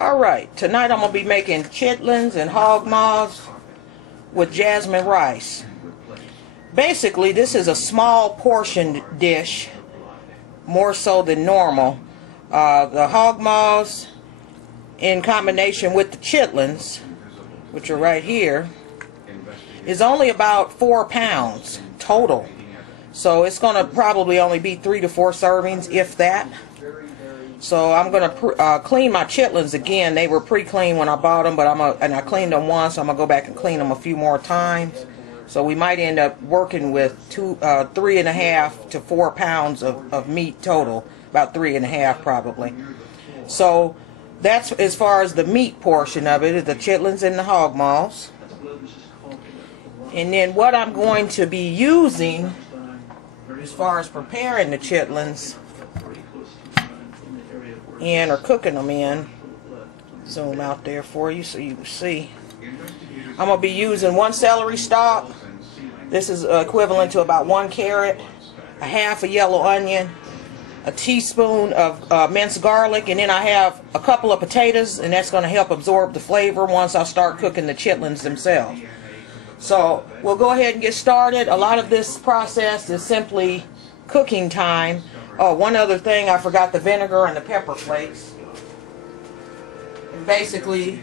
Alright, tonight I'm going to be making chitlins and hog maws with jasmine rice. Basically, this is a small portion dish, more so than normal. The hog maws, in combination with the chitlins, which are right here, is only about 4 pounds total. So it's going to probably only be 3 to 4 servings, if that. So I'm going to clean my chitlins again. They were pre-cleaned when I bought them, but I cleaned them once. So I'm going to go back and clean them a few more times. So we might end up working with 3.5 to 4 pounds of meat total. About 3.5 probably. So that's as far as the meat portion of it, is the chitlins and the hog maws. And then what I'm going to be using as far as preparing the chitlins in, or cooking them in, zoom out there for you so you can see. I'm going to be using 1 celery stalk. This is equivalent to about 1 carrot, a half a yellow onion, a teaspoon of minced garlic, and then I have a couple of potatoes, and that's going to help absorb the flavor once I start cooking the chitlins themselves. So we'll go ahead and get started. A lot of this process is simply cooking time. Oh, one other thing, I forgot the vinegar and the pepper flakes. And basically,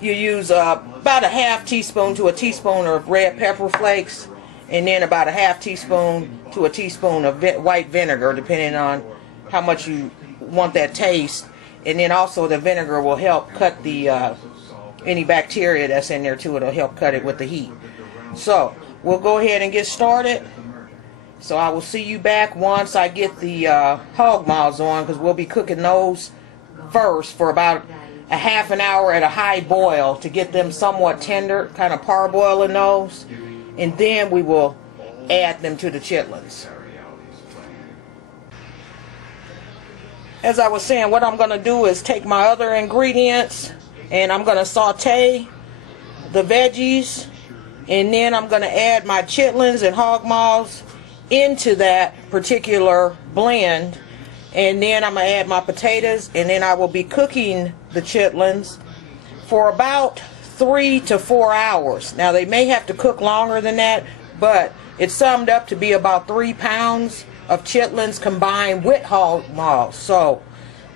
you use about a half teaspoon to a teaspoon of red pepper flakes, and then about a half teaspoon to a teaspoon of white vinegar, depending on how much you want that taste. And then also the vinegar will help cut the any bacteria that's in there too. It'll help cut it with the heat. So we'll go ahead and get started. So I will see you back once I get the hog maws on, because we'll be cooking those first for about a half an hour at a high boil to get them somewhat tender, kind of parboiling those, and then we will add them to the chitlins. As I was saying, what I'm going to do is take my other ingredients and I'm going to saute the veggies, and then I'm going to add my chitlins and hog maws into that particular blend, and then I'm going to add my potatoes, and then I will be cooking the chitlins for about 3 to 4 hours. Now they may have to cook longer than that, but it's summed up to be about 3 pounds of chitlins combined with hog maws. So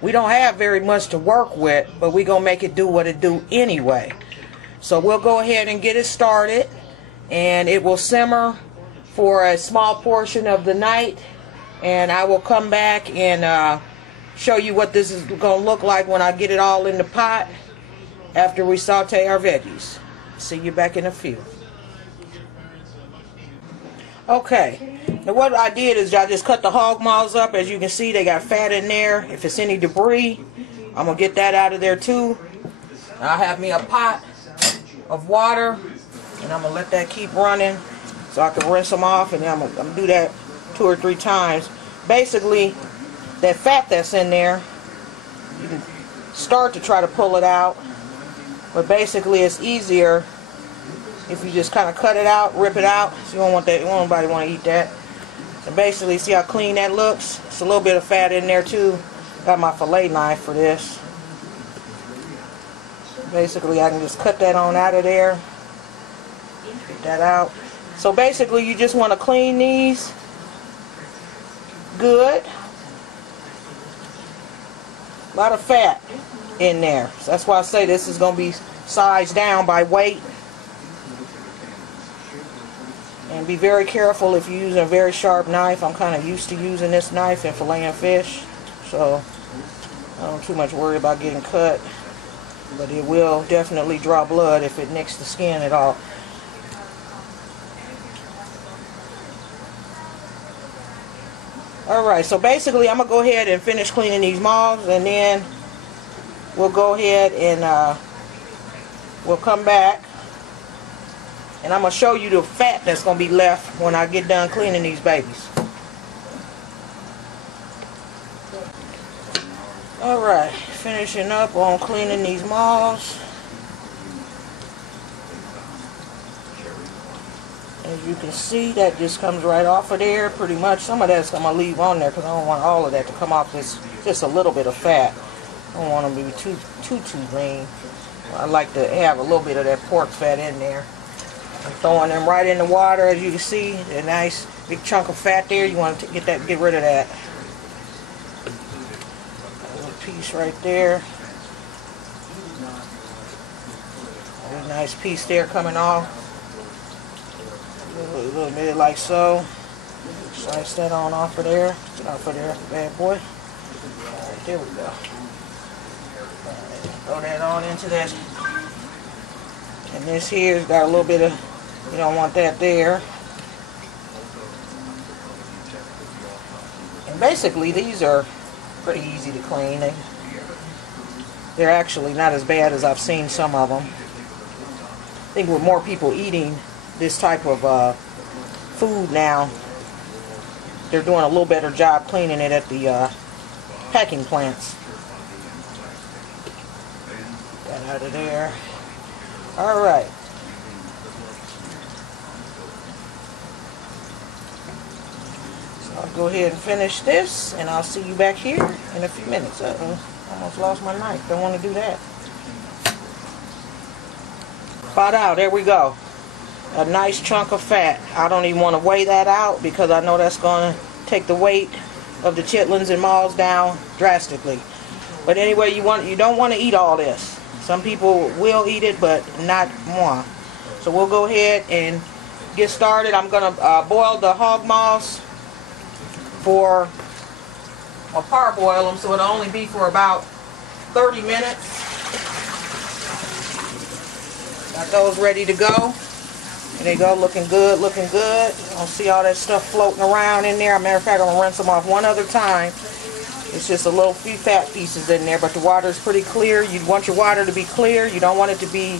we don't have very much to work with, but we're going to make it do what it do anyway. So we'll go ahead and get it started, and it will simmer for a small portion of the night, and I will come back and show you what this is going to look like when I get it all in the pot after we saute our veggies. See you back in a few. Okay, now what I did is I just cut the hog maws up. As you can see, they got fat in there. If it's any debris, I'm going to get that out of there too. I'll have me a pot of water, and I'm going to let that keep running so I can rinse them off, and then I'm going to do that 2 or 3 times. Basically, that fat that's in there, you can start to try to pull it out, but basically it's easier if you just kind of cut it out, rip it out. So you don't want that, you don't want nobody want to eat that. And basically, see how clean that looks? It's a little bit of fat in there too. Got my fillet knife for this. Basically, I can just cut that on out of there. Get that out. So basically, you just want to clean these good. A lot of fat in there. So that's why I say this is going to be sized down by weight. And be very careful if you're using a very sharp knife. I'm kind of used to using this knife in filleting fish, so I don't too much worry about getting cut. But it will definitely draw blood if it nicks the skin at all. Alright, so basically I'm going to go ahead and finish cleaning these maws, and then we'll go ahead and we'll come back, and I'm going to show you the fat that's going to be left when I get done cleaning these babies. Alright, finishing up on cleaning these maws. As you can see, that just comes right off of there pretty much. Some of that's I'm going to leave on there because I don't want all of that to come off. This just a little bit of fat. Don't want them to be too green. I like to have a little bit of that pork fat in there. I'm throwing them right in the water, as you can see. A nice big chunk of fat there. You want to get rid of that. A little piece right there. A nice piece there coming off. A little bit like so. Slice that on off of there. Get off of there, bad boy. Alright, there we go. Throw that on into that. And this here's got a little bit of, you don't want that there. And basically these are pretty easy to clean. They're actually not as bad as I've seen some of them. I think with more people eating this type of food now, they're doing a little better job cleaning it at the packing plants. That out of there. Alright. So I'll go ahead and finish this, and I'll see you back here in a few minutes. Almost lost my knife. Don't want to do that. Spot out. There we go. A nice chunk of fat. I don't even want to weigh that out because I know that's going to take the weight of the chitlins and Maws down drastically. But anyway, you don't want to eat all this. Some people will eat it, but not moi. So we'll go ahead and get started. I'm going to boil the hog maws for, or parboil them, so it'll only be for about 30 minutes. Got those ready to go. There you go, looking good, looking good. You don't see all that stuff floating around in there. Matter of fact, I'm going to rinse them off one other time. It's just a little few fat pieces in there, but the water is pretty clear. You want your water to be clear. You don't want it to be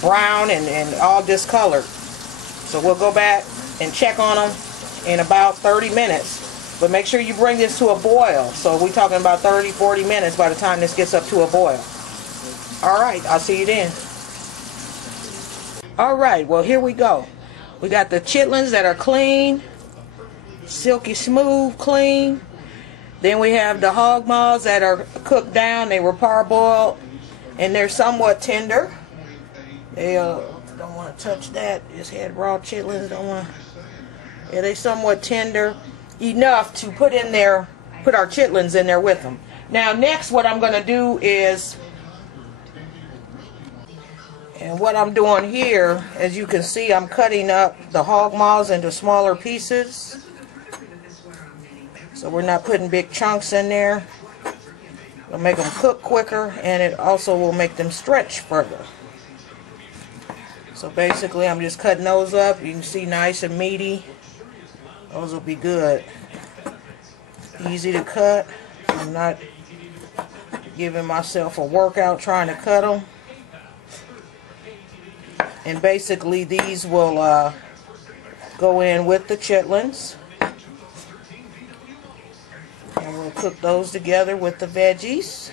brown and all discolored. So we'll go back and check on them in about 30 minutes. But make sure you bring this to a boil. So we're talking about 30, 40 minutes by the time this gets up to a boil. Alright, I'll see you then. Alright, well here we go. We got the chitlins that are clean, silky smooth, clean. Then we have the hog maws that are cooked down. They were parboiled and they're somewhat tender. They don't want to touch that. Just had raw chitlins. Don't want to. Yeah, they somewhat tender enough to put our chitlins in there with them. Now next, what I'm going to do is. And what I'm doing here, as you can see, I'm cutting up the hog maws into smaller pieces. So we're not putting big chunks in there. It'll make them cook quicker, and it also will make them stretch further. So basically, I'm just cutting those up. You can see nice and meaty. Those will be good. Easy to cut. I'm not giving myself a workout trying to cut them. And basically these will go in with the chitlins. And we'll cook those together with the veggies.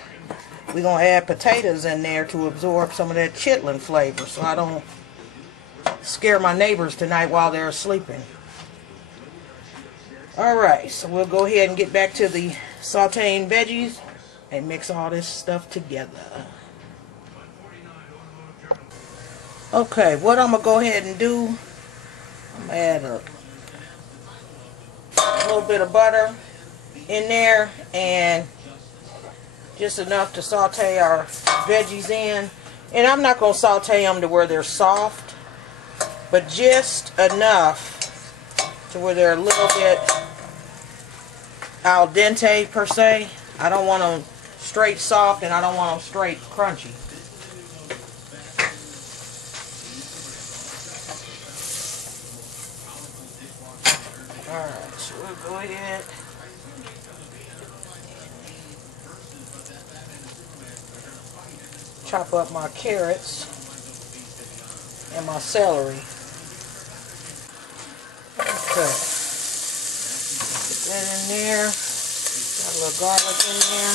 We're going to add potatoes in there to absorb some of that chitlin flavor so I don't scare my neighbors tonight while they're sleeping. Alright, so we'll go ahead and get back to the sauteing veggies and mix all this stuff together. Okay, what I'm going to go ahead and do, I'm going to add a little bit of butter in there and just enough to saute our veggies in. And I'm not going to saute them to where they're soft, but just enough to where they're a little bit al dente per se. I don't want them straight soft and I don't want them straight crunchy. Alright, so we'll go ahead chop up my carrots and my celery. Okay. Put that in there. Got a little garlic in there.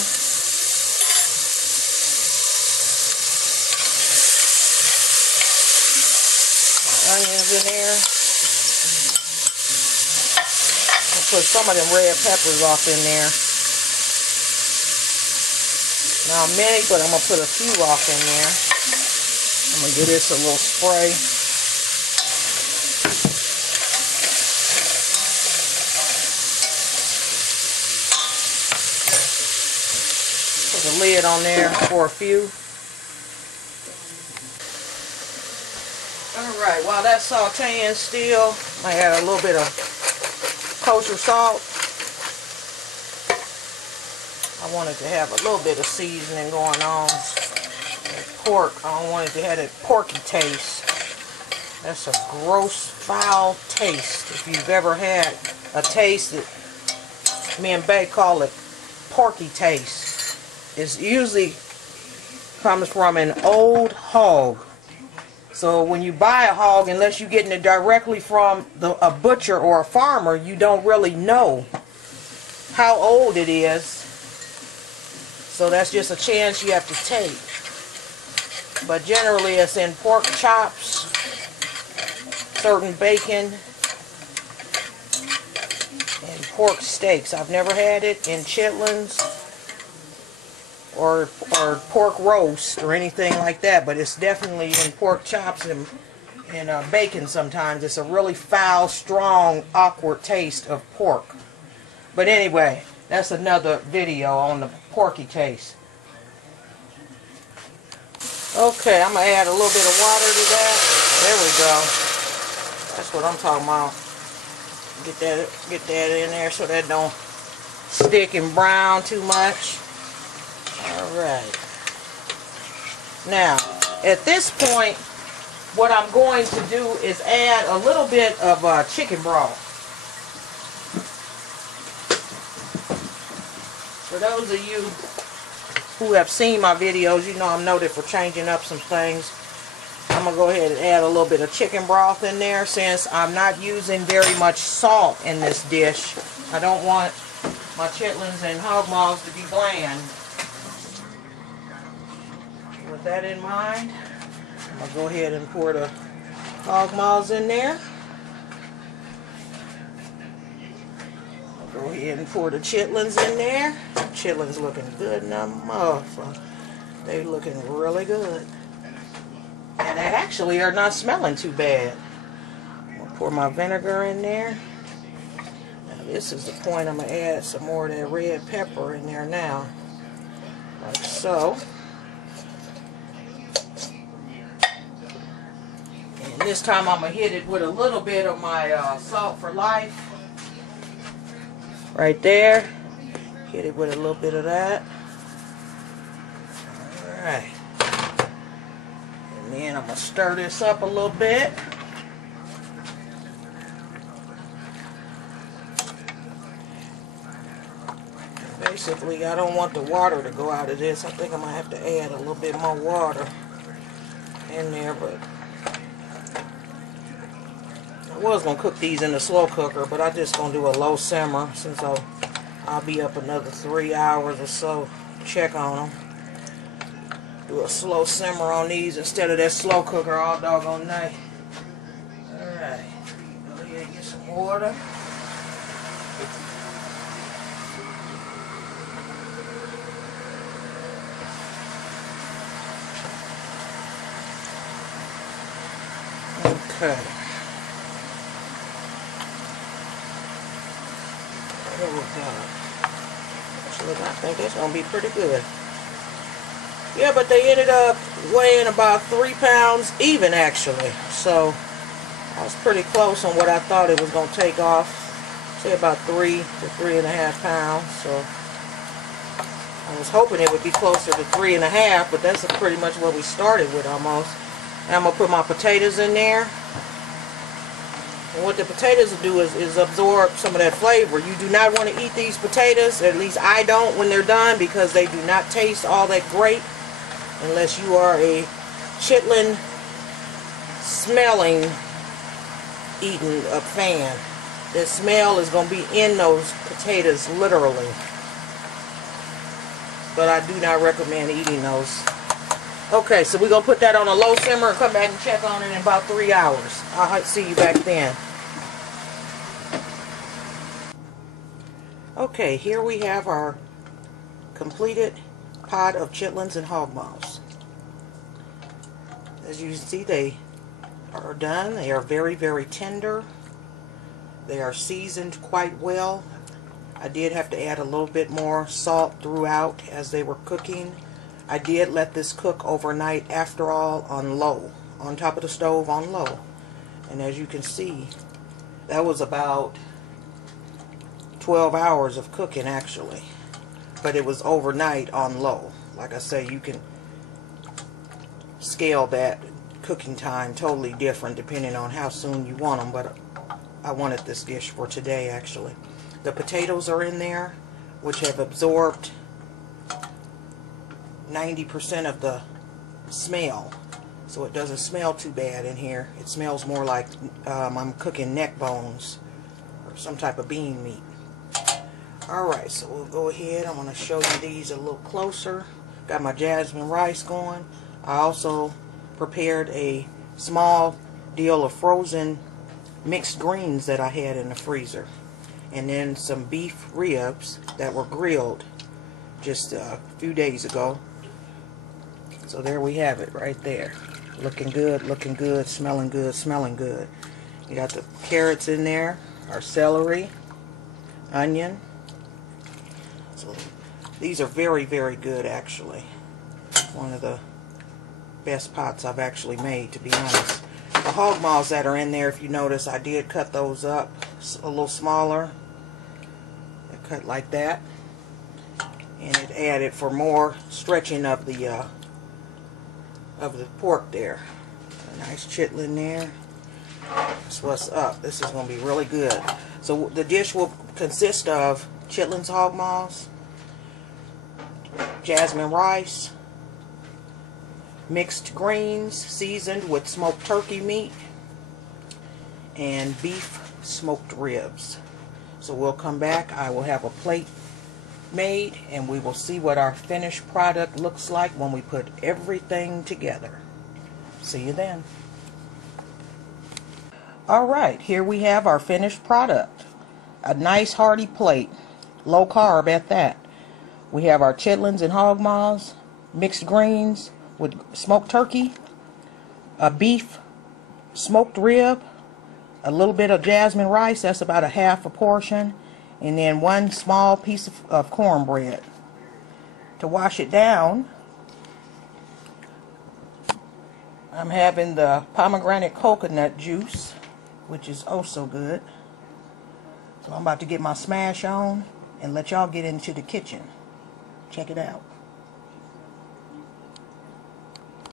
Onions in there. I'll put some of them red peppers off in there. Not many, but I'm going to put a few off in there. I'm going to give this a little spray. Put the lid on there for a few. Alright, while that's sauteing still, I add a little bit of kosher salt. I wanted to have a little bit of seasoning going on. Pork, I don't want it to have that porky taste. That's a gross, foul taste. If you've ever had a taste that me and Bae call it porky taste, it usually comes from an old hog. So when you buy a hog, unless you're getting it directly from a butcher or a farmer, you don't really know how old it is. So that's just a chance you have to take. But generally it's in pork chops, certain bacon, and pork steaks. I've never had it in chitlins or pork roast or anything like that, but it's definitely in pork chops and bacon sometimes. It's a really foul, strong, awkward taste of pork. But anyway, that's another video on the porky taste. Okay, I'm going to add a little bit of water to that. There we go. That's what I'm talking about. Get that in there so that don't stick and brown too much. Alright. Now, at this point, what I'm going to do is add a little bit of chicken broth. For those of you who have seen my videos, you know I'm noted for changing up some things. I'm going to go ahead and add a little bit of chicken broth in there since I'm not using very much salt in this dish. I don't want my chitlins and hog maws to be bland. With that in mind, I'm going to go ahead and pour the hog maws in there. Go ahead and pour the chitlins in there. Chitlins looking good enough. They looking really good. And they actually are not smelling too bad. I'm going to pour my vinegar in there. Now this is the point I'm going to add some more of that red pepper in there now. Like so. And this time I'm going to hit it with a little bit of my Salt for Life. Right there. Hit it with a little bit of that. Alright. And then I'm going to stir this up a little bit. Basically, I don't want the water to go out of this. I think I'm going to have to add a little bit more water in there, but I was going to cook these in the slow cooker, but I'm just going to do a low simmer since I'll be up another 3 hours or so to check on them. Do a slow simmer on these instead of that slow cooker all doggone night. Alright, go ahead and get some water. Okay. There we go. Actually, I think that's going to be pretty good. Yeah, but they ended up weighing about 3 pounds even, actually. So, I was pretty close on what I thought it was going to take off. Say about 3 to 3.5 pounds. So, I was hoping it would be closer to 3.5, but that's pretty much what we started with almost. And I'm going to put my potatoes in there. And what the potatoes will do is absorb some of that flavor. You do not want to eat these potatoes, at least I don't when they're done, because they do not taste all that great unless you are a chitlin smelling eating a fan. The smell is going to be in those potatoes literally. But I do not recommend eating those. Okay, so we're going to put that on a low simmer and come back and check on it in about 3 hours. I'll see you back then. Okay, here we have our completed pot of chitlins and hog maws. As you can see, they are done. They are very, very tender. They are seasoned quite well. I did have to add a little bit more salt throughout as they were cooking. I did let this cook overnight after all on low, on top of the stove on low. And as you can see, that was about 12 hours of cooking actually. But it was overnight on low. Like I say, you can scale that cooking time totally different depending on how soon you want them. But I wanted this dish for today actually. The potatoes are in there, which have absorbed 90% of the smell, so it doesn't smell too bad in here. It smells more like I'm cooking neck bones or some type of bean meat. Alright, so we'll go ahead. I'm going to show you these a little closer. Got my jasmine rice going. I also prepared a small deal of frozen mixed greens that I had in the freezer, and then some beef ribs that were grilled just a few days ago. So there we have it right there. Looking good, smelling good, smelling good. You got the carrots in there, our celery, onion. So these are very, very good actually. One of the best pots I've actually made, to be honest. The hog maws that are in there, if you notice, I did cut those up a little smaller. They're cut like that. And it added for more stretching of the pork there. A nice chitlin there. That's what's up. This is going to be really good. So the dish will consist of chitlins, hog maws, jasmine rice, mixed greens seasoned with smoked turkey meat, and beef smoked ribs. So we'll come back. I will have a plate made and we will see what our finished product looks like when we put everything together. See you then. Alright, here we have our finished product. A nice hearty plate, low carb at that. We have our chitlins and hog maws, mixed greens with smoked turkey, a beef smoked rib, a little bit of jasmine rice, that's about a half a portion, and then one small piece of cornbread. To wash it down, I'm having the pomegranate coconut juice, which is oh so good. So I'm about to get my smash on and let y'all get into the kitchen. Check it out.